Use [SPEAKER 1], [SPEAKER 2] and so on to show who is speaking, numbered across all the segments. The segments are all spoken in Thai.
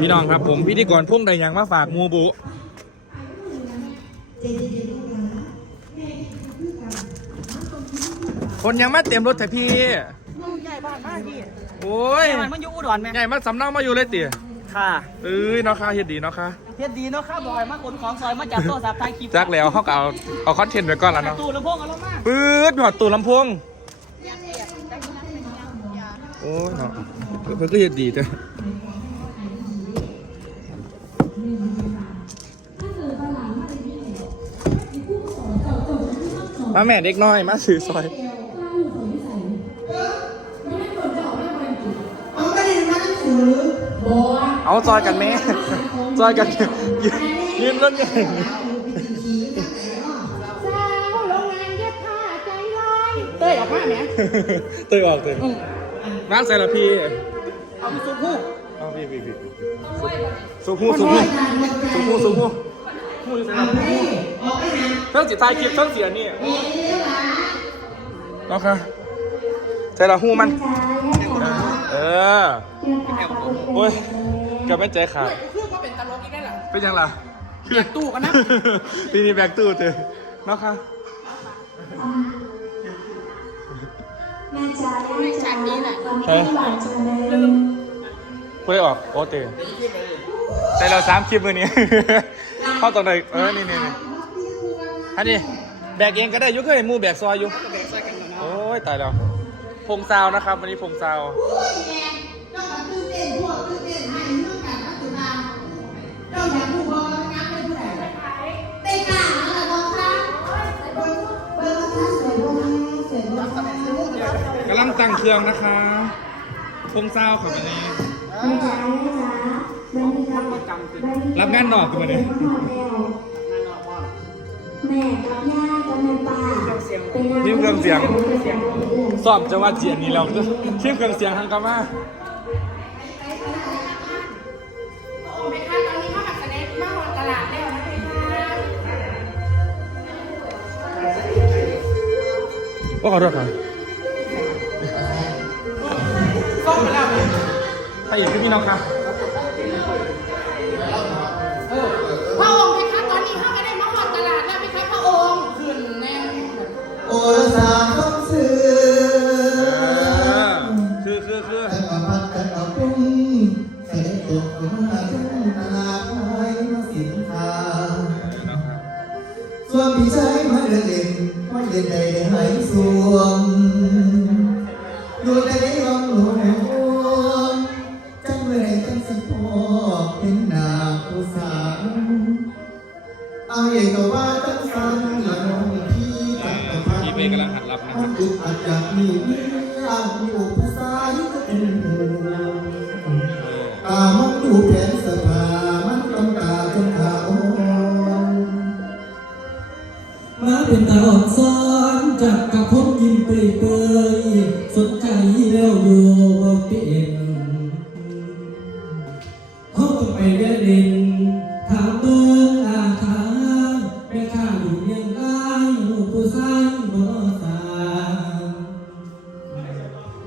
[SPEAKER 1] พี่น้องครับผมพิธีกรพุ่งได้หยังมาฝากหมูบุคนยังมาเต็มรถแต่พี่
[SPEAKER 2] ใหญ่บ้านมากพี่
[SPEAKER 1] โอ้ย
[SPEAKER 2] ใหญ่บ้านมันอยู่อุดรไหม
[SPEAKER 1] ใหญ่มาสำเนามาอยู่เลยเตี๋ย
[SPEAKER 2] ค่ะ
[SPEAKER 1] เอ้ยเนาะค่ะเฮ็ดดีเนาะค่ะ
[SPEAKER 2] เฮ็ดดีเนาะครับบอยมาขนของซอยมาจับโทรศัพท์ถ่ายคลิป
[SPEAKER 1] จักแล้วเขาก็เอาเอาคอนเทนต์ไว้ก่อนแล้วเนาะ
[SPEAKER 2] ตู้ลำโพงเอาลงมา
[SPEAKER 1] ปื๊ดหอดตู้ลำโพงโอ้ยเนาะเพิ่นก็เฮ็ดดีจ้ะ มาแม่เด็กน้อย มาซื้อซอย
[SPEAKER 3] เอาก็เรียนมาหนังสือ
[SPEAKER 1] เอาซอยกันแม่ ซอยกันยืนยืนรถใหญ่
[SPEAKER 4] สาวโรงงานเย็บผ้าใจลอย
[SPEAKER 2] เต้ยออกมาไหม
[SPEAKER 1] เตยออกเตยน้ำใส่ละพี่
[SPEAKER 2] เอาไปซุปหู้
[SPEAKER 1] เอาพี่พี่พี่สุพูสุพูสุพูสุพู พูใส่ละพูเพิ่งจิตท้ายคลิปเพิ่งเสียนี่เนาะค่ะใส่ละหูมัน เออโอ้ยกับไม่ใจขาด
[SPEAKER 2] คือว่าเป็นตลกอีกได้หรอ
[SPEAKER 1] เป็นยังล่ะ
[SPEAKER 2] แบกตู้กันนะ
[SPEAKER 1] นี่นี่แบกตู้เธอเนาะค่ะ
[SPEAKER 4] แม่จ๋าไม่ฉากนี้แหละ
[SPEAKER 1] ใช่
[SPEAKER 4] หวานจังเลย
[SPEAKER 1] พูดได้ออกโอ้เตะแต่เราสามคลิปวันนี้ เข้าตรงไหนเออนี่นี่นี่ฮันนี้แบกเองก็ได้ยุก็เห็นมูแบกซอยอยู่โอ้ยตายแล้วพงซาวนะครับ วันนี้พงซาว
[SPEAKER 3] กำ
[SPEAKER 1] ลังตั้งเครื่องนะคะพงซาวค่ะวันนี้
[SPEAKER 4] พงซาวนะจ๊ะ รับวันนี้
[SPEAKER 1] รับงานนอกกันมาเนี่ย
[SPEAKER 4] แม่กับย่ากับแม่ป้าเป็นนาง
[SPEAKER 1] นี่เครื่องเสียงสอบจังหวัดเจียนนี่เราเชื่อเครื่องเสียงทางกามา
[SPEAKER 4] โอ้แม่ค่ะตอนนี้ข้าวผัดสเน็กมาหอดตลาดแล้วนะแม่ค่ะ
[SPEAKER 1] ว่าขอโทษครับ
[SPEAKER 2] ส้มไปแล้ว
[SPEAKER 1] ไปอีกคือพี่น้องครับ
[SPEAKER 4] ได้หา
[SPEAKER 3] ยสวมดูได้ได้ลองหลวงหวงจังเมื่อไรจังสิพ่อเป็นนาผู้สาวอายก็ว่าจังสันละน้องพี่จังกะพัน
[SPEAKER 1] พี่เบกำลังหัดรับนะค
[SPEAKER 3] มั
[SPEAKER 1] รั
[SPEAKER 3] น
[SPEAKER 1] บ
[SPEAKER 3] อึดอัดอยากมีเมียมี เขา
[SPEAKER 5] ต้องไปเล่นเล่นถามเบิ่งอาทางแม่ข้าอยู่เรียงรายหูผู้สร้างบ่ตาม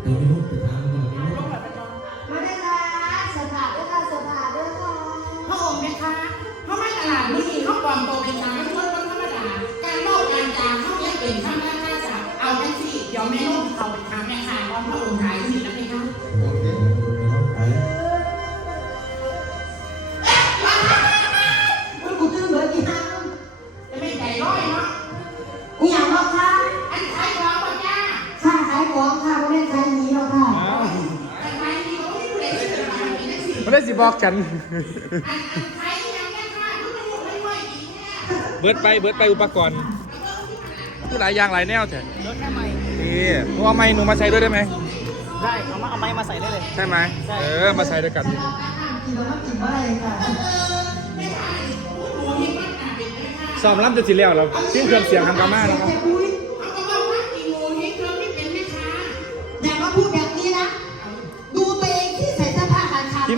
[SPEAKER 5] เดี๋ยวไปลูกไปถามเดี๋ยวไปลูก
[SPEAKER 4] มาได้ค่ะสภาด้วยค่ะสภาด้วยค่ะ
[SPEAKER 6] พระองค์นะคะเขาไม่ตลาดนี่เขาปลอมตัวเป็นสามัญชนคนธรรมดา การเล่าการจาเขาเรียกเป็นข้ามชาศัพท์เอาแท็กซี่เดี๋ยวแม่นุ่มเขาไปทางแม่ค้าตอนพระองค์ขายที่แล้วไหมคะ
[SPEAKER 4] บ
[SPEAKER 6] อก
[SPEAKER 4] กั
[SPEAKER 6] น
[SPEAKER 1] อัน
[SPEAKER 6] อันขายที่ยังแม่ค้าทุกคนไม่ไหวดีแน่
[SPEAKER 1] เบิร์ดไปเบิร์ดไปอุปกรณ์คือหลายอย่างหลายแนวแท้
[SPEAKER 2] รถแค่ใหม่
[SPEAKER 1] นี่หนูเอาไม้หนูมาใช้ด้วยได้ไหม
[SPEAKER 2] ได้เอามาเอาไม้มาใส่ได้เลย
[SPEAKER 1] ใช่ไหมเออ มาใช้ด้วยกัน
[SPEAKER 3] กินแล้วก็กินไม่ค่ะ
[SPEAKER 1] ซ้อมรับจะสิแล้วเราทิ้งเครื่องเสียงทางกามาแล้วครับ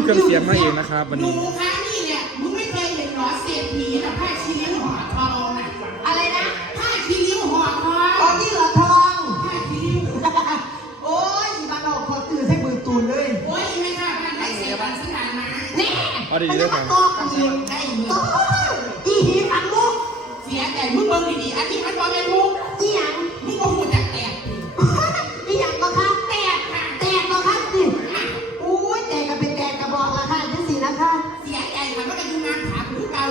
[SPEAKER 6] เค
[SPEAKER 1] รื่องเสียงมาเองนะครับวัน
[SPEAKER 6] หนู
[SPEAKER 1] นี้
[SPEAKER 6] คะนี่แหละมึงไม่เคยเห็นหรอเศรษฐีนะผ้าชีริ้วห่อทองน่ะ
[SPEAKER 3] อะไรนะ
[SPEAKER 6] ผ้าชีริ้วห่อทอง
[SPEAKER 3] อ๋อนี่เหรอทอง
[SPEAKER 6] ผ้าชีริ้ว
[SPEAKER 3] โอ้ยมันเอาพอตื่นให้มือตูนเลย
[SPEAKER 6] โอ้ยไม่ค่ะมันได้เสียบันสถานมา
[SPEAKER 1] เอาดีๆด้วยครับ
[SPEAKER 6] ตอกกันเองได้โอ้ยอีหีฟังลูกเสียใจมึงเบิ่งดีๆอันนี้มันบ่แม่นลูก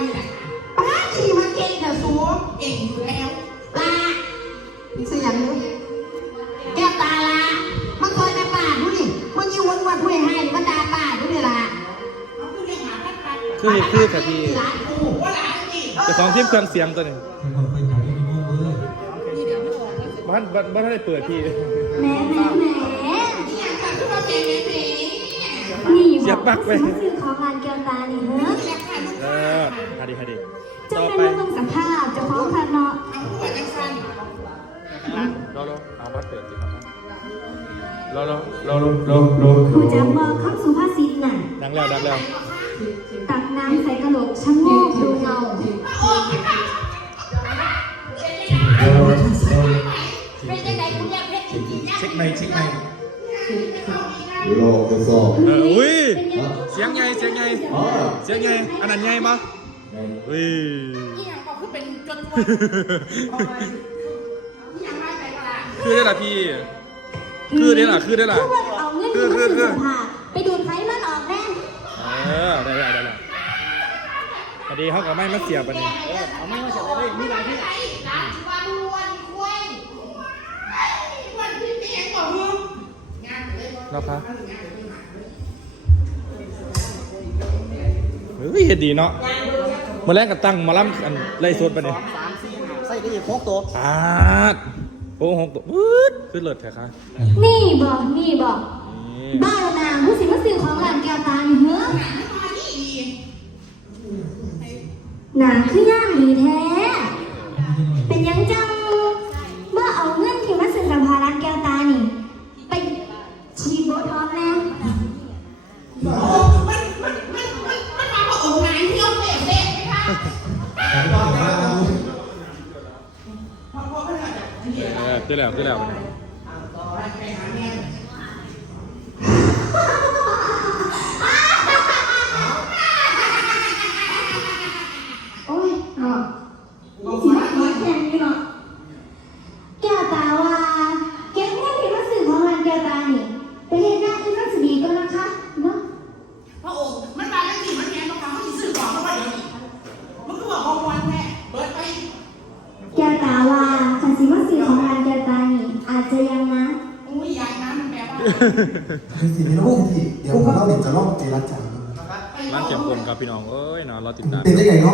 [SPEAKER 6] นี่แหละป้าขี่มาเก่งแต่สูงเก่งอยู่แล้วลาสิหยังลูกแก้วตาละมันเคยไปป่าดูดิมันยิ่งวนวันผู้ใหญ่ให้มันด่าป่าดูดิล่ะ
[SPEAKER 1] คือเห็นคือค่ะพี่
[SPEAKER 6] หลานกูว่าหลานนี่
[SPEAKER 1] เจะของทีมเครื่องเสียงตัวนี้
[SPEAKER 5] บ้า
[SPEAKER 1] นบ้านบ้านได้เปิดพี่
[SPEAKER 7] แหมแหมแหม
[SPEAKER 6] ที่อยากทำทุกประเพณีนี้
[SPEAKER 7] นี่
[SPEAKER 1] เสียบปลั๊ก
[SPEAKER 7] ซื้อของร้านแก้วตานี่เฮ้ย
[SPEAKER 1] รอรอรอรอรอรอ
[SPEAKER 7] ผู้จำบอกคำสุภาษิตน่ะ
[SPEAKER 1] ดังแล้วดังแล้ว
[SPEAKER 7] ตักน้ำใส่กระโหลกชะโงกดูเงา
[SPEAKER 6] เป็นยังไงคุณอยากเพชรจริงๆนะ
[SPEAKER 1] เช็คไหมค์เช็คไหมค์
[SPEAKER 3] โลกจะสอบ
[SPEAKER 1] เอออุ้ย
[SPEAKER 7] เป็นยังไง
[SPEAKER 1] เสียงใหญ่เสียงใหญ่
[SPEAKER 3] อ๋อ
[SPEAKER 1] เสียงใหญ่อันนั้นใหญ่ปะอุ้ย
[SPEAKER 6] ที่อยากบอกคือเป็นจนตัวที่อยากได้ไปก็ละ
[SPEAKER 1] คือได้ละพี่ คือได้ล่ะคือได้ล่ะ
[SPEAKER 7] คือว่าเอาเงินที่มาซื้อเสื้อผ้าไปดูดไขมันออกแน่
[SPEAKER 1] เออได้ละได้ละพอดีเขากับไม่มาเสียบอันนี้
[SPEAKER 2] เอาไม่มาเสร็จเลยมีอะไรที่
[SPEAKER 6] ไหนร้านวันวันคุยวันที่เมียบอกมึงงานเลย
[SPEAKER 1] เราคะเฮ้ยเฮ็ดดีเนาะเมื่อแรกก็ตั้งหมาล่ำอันไล่สดไปเนี่ย
[SPEAKER 2] สามสี่ห้าใส่ได้อีกหกตัว
[SPEAKER 1] อาด โอ้หกตัววืดขึ้นเลิศแท้ค่ะ
[SPEAKER 7] นี่บอกนี่บอก
[SPEAKER 1] นี่
[SPEAKER 7] บ้าแล้วนางผู้สิมาซื้อของร้านแก้วตานี่เฮ้ย
[SPEAKER 6] มานี่ดี
[SPEAKER 7] หนาคือย่างดีแท้ เป็นหยังจังเมื่อเอาเงินที่มาซื้อสัมภาระแก้วตานี่ ไปฉีดโบท็อกซ์แน่
[SPEAKER 6] โอ้มันมันมันมันมันมาบอกองค์ไหนที่เราเตะเตะไหมคะพอพอขนาด นี้
[SPEAKER 1] เออขึ้นแล้วขึ้นแล้วไปเนี่ย
[SPEAKER 6] ต่อไปหาเนี่ย
[SPEAKER 7] โอ้ยเนาะสิมาขอแข่งนี่เนาะแก้วตาว่าเก็บเงินที่มาซื้อของร้านแก้วตานี่ไปเฮ็ดงานอื่นมันสิดีกว่านะคะเนาะ
[SPEAKER 6] พระองค์มันมาแล้วสิมันแย่ต้องการให้ซื้อของเข้าไปเดี๋ยวนี้มันก็บอกของวันแม่เปิดไป
[SPEAKER 7] แก้วตาว่าคันสิมาซื้อของร้านแก้วตานี่ อาจจะยังนะ
[SPEAKER 6] อุ้ยยายน้ำมันแปลว่า
[SPEAKER 3] คือสิ่งที่เราที่เดี๋ยวเราเดี๋ยวจะลองเจรจา
[SPEAKER 1] ร้านเข็มคนครับพี่น้องเอ้ยเนาะเราติดตาม
[SPEAKER 3] เป็นยังไงเนาะ